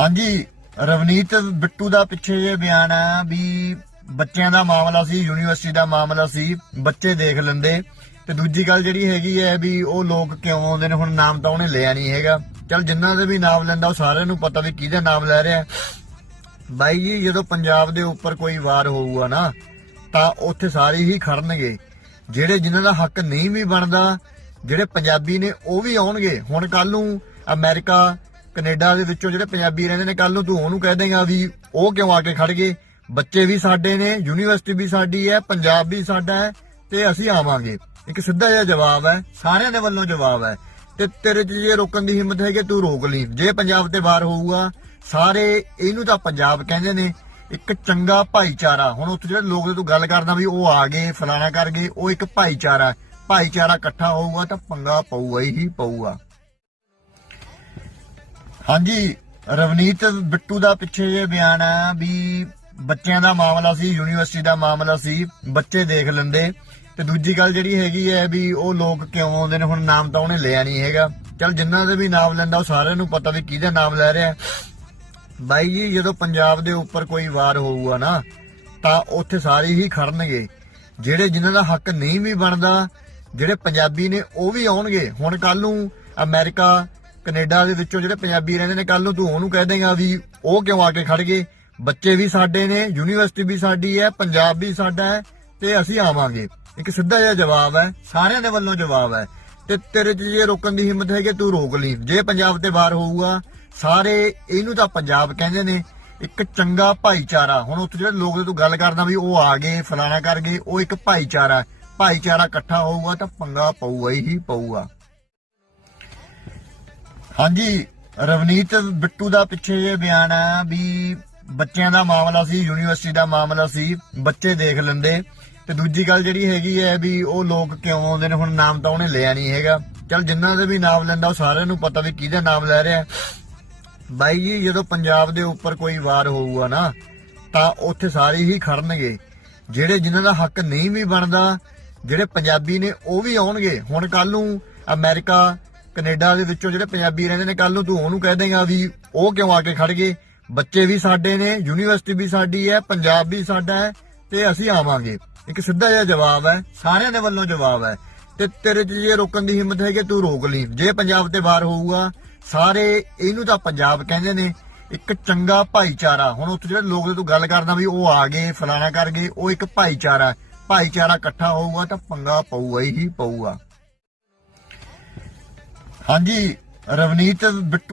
ਹਾਂਜੀ, ਰਵਨੀਤ ਬਿੱਟੂ ਦਾ ਪਿੱਛੇ ਜੇ ਬਿਆਨ ਆ ਵੀ ਬੱਚਿਆਂ ਦਾ ਮਾਮਲਾ ਸੀ, ਯੂਨੀਵਰਸਿਟੀ ਦਾ ਮਾਮਲਾ ਸੀ, ਬੱਚੇ ਦੇਖ ਲੈਂਦੇ। ਤੇ ਦੂਜੀ ਗੱਲ ਜਿਹੜੀ ਹੈਗੀ ਹੈ ਵੀ ਉਹ ਲੋਕ ਕਿਉਂ ਆਉਂਦੇ ਨੇ, ਹੁਣ ਨਾਮ ਤਾਂ ਉਹਨੇ ਲਿਆ ਨਹੀਂ ਹੈਗਾ। ਚਲ ਜਿਨ੍ਹਾਂ ਦੇ ਵੀ ਨਾਮ ਲੈਂਦਾ, ਉਹ ਸਾਰਿਆਂ ਨੂੰ ਪਤਾ ਵੀ ਕਿਹਦਾ ਨਾਮ ਲੈ ਰਿਹਾ। ਬਾਈ ਜੀ, ਜਦੋਂ ਪੰਜਾਬ ਦੇ ਉੱਪਰ ਕੋਈ ਵਾਰ ਹੋਊਗਾ ਨਾ, ਤਾਂ ਉੱਥੇ ਸਾਰੇ ਹੀ ਖੜਨਗੇ। ਜਿਹੜੇ ਜਿਨ੍ਹਾਂ ਦਾ ਹੱਕ ਨਹੀਂ ਵੀ ਬਣਦਾ, ਜਿਹੜੇ ਪੰਜਾਬੀ ਨੇ ਉਹ ਵੀ ਆਉਣਗੇ। ਹੁਣ ਕੱਲ ਨੂੰ ਅਮਰੀਕਾ ਕੈਨੇਡਾ ਦੇ ਵਿੱਚੋਂ ਜਿਹੜੇ ਪੰਜਾਬੀ ਰਹਿੰਦੇ ਨੇ ਕੱਲ ਨੂੰ ਤੂੰ ਉਹਨੂੰ ਕਹਿ ਦੇਗਾ ਵੀ ਉਹ ਕਿਉਂ ਆ ਕੇ ਖੜ ਗਏ? ਬੱਚੇ ਵੀ ਸਾਡੇ ਨੇ, ਯੂਨੀਵਰਸਿਟੀ ਵੀ ਸਾਡੀ ਹੈ, ਪੰਜਾਬ ਵੀ ਸਾਡਾ ਹੈ, ਤੇ ਅਸੀਂ ਆਵਾਂਗੇ। ਇੱਕ ਸਿੱਧਾ ਜਿਹਾ ਜਵਾਬ ਹੈ, ਸਾਰਿਆਂ ਦੇ ਵੱਲੋਂ ਜਵਾਬ ਹੈ। ਤੇ ਤੇਰੇ 'ਚ ਜੇ ਰੋਕਣ ਦੀ ਹਿੰਮਤ ਹੈਗੀ, ਤੂੰ ਰੋਕ ਲਈ। ਜੇ ਪੰਜਾਬ ਤੇ ਵਾਰ ਹੋਊਗਾ, ਸਾਰੇ ਇਹਨੂੰ ਤਾਂ ਪੰਜਾਬ ਕਹਿੰਦੇ ਨੇ, ਇੱਕ ਚੰਗਾ ਭਾਈਚਾਰਾ। ਹੁਣ ਉੱਥੇ ਜਿਹੜੇ ਲੋਕ ਦੇ ਤੂੰ ਗੱਲ ਕਰਦਾ ਵੀ ਉਹ ਆ ਗਏ, ਫਲਾਣਾ ਕਰ ਗਏ, ਉਹ ਇੱਕ ਭਾਈਚਾਰਾ ਭਾਈਚਾਰਾ ਇਕੱਠਾ ਹੋਊਗਾ ਤਾਂ ਪੰਗਾ ਪਊਗਾ ਹੀ ਪਊਗਾ। ਹਾਂਜੀ, ਰਵਨੀਤ ਬਿੱਟੂ ਦਾ ਪਿੱਛੇ ਜੇ ਬਿਆਨ ਆ ਵੀ ਬੱਚਿਆਂ ਦਾ ਮਾਮਲਾ ਸੀ, ਯੂਨੀਵਰਸਿਟੀ ਦਾ ਮਾਮਲਾ ਸੀ, ਬੱਚੇ ਦੇਖ ਲੈਂਦੇ। ਤੇ ਦੂਜੀ ਗੱਲ ਜਿਹੜੀ ਹੈਗੀ ਹੈ ਵੀ ਉਹ ਲੋਕ ਕਿਉਂ ਆਉਂਦੇ ਨੇ, ਹੁਣ ਨਾਮ ਤਾਂ ਉਹਨੇ ਲਿਆ ਨਹੀਂ ਹੈਗਾ। ਚਲ ਜਿਨ੍ਹਾਂ ਦੇ ਵੀ ਨਾਮ ਲੈਂਦਾ, ਉਹ ਸਾਰਿਆਂ ਨੂੰ ਪਤਾ ਵੀ ਕਿਹਦਾ ਨਾਮ ਲੈ ਰਿਹਾ। ਬਾਈ ਜੀ, ਜਦੋਂ ਪੰਜਾਬ ਦੇ ਉੱਪਰ ਕੋਈ ਵਾਰ ਹੋਊਗਾ ਨਾ, ਤਾਂ ਉੱਥੇ ਸਾਰੇ ਹੀ ਖੜਨਗੇ। ਜਿਹੜੇ ਜਿਨ੍ਹਾਂ ਦਾ ਹੱਕ ਨਹੀਂ ਵੀ ਬਣਦਾ, ਜਿਹੜੇ ਪੰਜਾਬੀ ਨੇ ਉਹ ਵੀ ਆਉਣਗੇ। ਹੁਣ ਕੱਲ ਨੂੰ ਅਮਰੀਕਾ ਕੈਨੇਡਾ ਦੇ ਵਿੱਚੋਂ ਜਿਹੜੇ ਪੰਜਾਬੀ ਰਹਿੰਦੇ ਨੇ ਕੱਲ ਨੂੰ ਤੂੰ ਉਹਨੂੰ ਕਹਿ ਦੇਗਾ ਵੀ ਉਹ ਕਿਉਂ ਆ ਕੇ ਖੜ ਗਏ? ਬੱਚੇ ਵੀ ਸਾਡੇ ਨੇ, ਯੂਨੀਵਰਸਿਟੀ ਵੀ ਸਾਡੀ ਹੈ, ਪੰਜਾਬ ਵੀ ਸਾਡਾ ਹੈ, ਤੇ ਅਸੀਂ ਆਵਾਂਗੇ। ਇੱਕ ਸਿੱਧਾ ਜਿਹਾ ਜਵਾਬ ਹੈ, ਸਾਰਿਆਂ ਦੇ ਵੱਲੋਂ ਜਵਾਬ ਹੈ। ਤੇ ਤੇਰੇ 'ਚ ਜੇ ਰੋਕਣ ਦੀ ਹਿੰਮਤ ਹੈਗੀ, ਤੂੰ ਰੋਕ ਲਈ। ਜੇ ਪੰਜਾਬ ਤੇ ਵਾਰ ਹੋਊਗਾ, ਸਾਰੇ ਇਹਨੂੰ ਤਾਂ ਪੰਜਾਬ ਕਹਿੰਦੇ ਨੇ, ਇੱਕ ਚੰਗਾ ਭਾਈਚਾਰਾ। ਹੁਣ ਉੱਥੇ ਜਿਹੜੇ ਲੋਕ ਦੇ ਤੂੰ ਗੱਲ ਕਰਦਾ ਵੀ ਉਹ ਆ ਗਏ, ਫਲਾਣਾ ਕਰ ਗਏ, ਉਹ ਇੱਕ ਭਾਈਚਾਰਾ ਭਾਈਚਾਰਾ ਇਕੱਠਾ ਹੋਊਗਾ ਤਾਂ ਪੰਗਾ ਪਊਗਾ ਹੀ ਪਊਗਾ। ਹਾਂਜੀ, ਰਵਨੀਤ ਬਿੱਟੂ ਦਾ ਪਿੱਛੇ ਜੇ ਬਿਆਨ ਆ ਵੀ ਬੱਚਿਆਂ ਦਾ ਮਾਮਲਾ ਸੀ, ਯੂਨੀਵਰਸਿਟੀ ਦਾ ਮਾਮਲਾ ਸੀ, ਬੱਚੇ ਦੇਖ ਲੈਂਦੇ। ਤੇ ਦੂਜੀ ਗੱਲ ਜਿਹੜੀ ਹੈਗੀ ਹੈ ਵੀ ਉਹ ਲੋਕ ਕਿਉਂ ਆਉਂਦੇ ਨੇ, ਹੁਣ ਨਾਮ ਤਾਂ ਉਹਨੇ ਲਿਆ ਨਹੀਂ ਹੈਗਾ। ਚਲ ਜਿਨ੍ਹਾਂ ਦੇ ਵੀ ਨਾਮ ਲੈਂਦਾ, ਉਹ ਸਾਰਿਆਂ ਨੂੰ ਪਤਾ ਵੀ ਕਿਹਦਾ ਨਾਮ ਲੈ ਰਿਹਾ। ਬਾਈ ਜੀ, ਜਦੋਂ ਪੰਜਾਬ ਦੇ ਉੱਪਰ ਕੋਈ ਵਾਰ ਹੋਊਗਾ ਨਾ, ਤਾਂ ਉੱਥੇ ਸਾਰੇ ਹੀ ਖੜਨਗੇ। ਜਿਹੜੇ ਜਿਨ੍ਹਾਂ ਦਾ ਹੱਕ ਨਹੀਂ ਵੀ ਬਣਦਾ, ਜਿਹੜੇ ਪੰਜਾਬੀ ਨੇ, ਉਹ ਵੀ ਆਉਣਗੇ। ਹੁਣ ਕੱਲ ਨੂੰ ਅਮਰੀਕਾ ਕੈਨੇਡਾ ਦੇ ਵਿੱਚੋਂ ਜਿਹੜੇ ਪੰਜਾਬੀ ਰਹਿੰਦੇ ਨੇ ਕੱਲ ਨੂੰ ਤੂੰ ਉਹਨੂੰ ਕਹਿ ਦੇਗਾ ਵੀ ਉਹ ਕਿਉਂ ਆ ਕੇ ਖੜ ਗਏ? ਬੱਚੇ ਵੀ ਸਾਡੇ ਨੇ, ਯੂਨੀਵਰਸਿਟੀ ਵੀ ਸਾਡੀ ਹੈ, ਪੰਜਾਬ ਵੀ ਸਾਡਾ ਹੈ, ਤੇ ਅਸੀਂ ਆਵਾਂਗੇ। ਇੱਕ ਸਿੱਧਾ ਜਿਹਾ ਜਵਾਬ ਹੈ, ਸਾਰਿਆਂ ਦੇ ਵੱਲੋਂ ਜਵਾਬ ਹੈ। ਤੇ ਤੇਰੇ 'ਚ ਜੇ ਰੋਕਣ ਦੀ ਹਿੰਮਤ ਹੈ ਕਿ ਤੂੰ ਰੋਕ ਲਈ। ਜੇ ਪੰਜਾਬ ਤੇ ਵਾਰ ਹੋਊਗਾ, ਸਾਰੇ ਇਹਨੂੰ ਤਾਂ ਪੰਜਾਬ ਕਹਿੰਦੇ ਨੇ, ਇੱਕ ਚੰਗਾ ਭਾਈਚਾਰਾ। ਹੁਣ ਉੱਥੇ ਜਿਹੜੇ ਲੋਕ ਦੇ ਤੂੰ ਗੱਲ ਕਰਦਾ ਵੀ ਉਹ ਆ ਗਏ, ਫਲਾਣਾ ਕਰ ਗਏ, ਉਹ ਇੱਕ ਭਾਈਚਾਰਾ ਭਾਈਚਾਰਾ ਇਕੱਠਾ ਹੋਊਗਾ ਤਾਂ ਪੰਗਾ ਪਊਗਾ ਹੀ ਪਊਗਾ। ਹਾਂਜੀ ਰਵਨੀਤ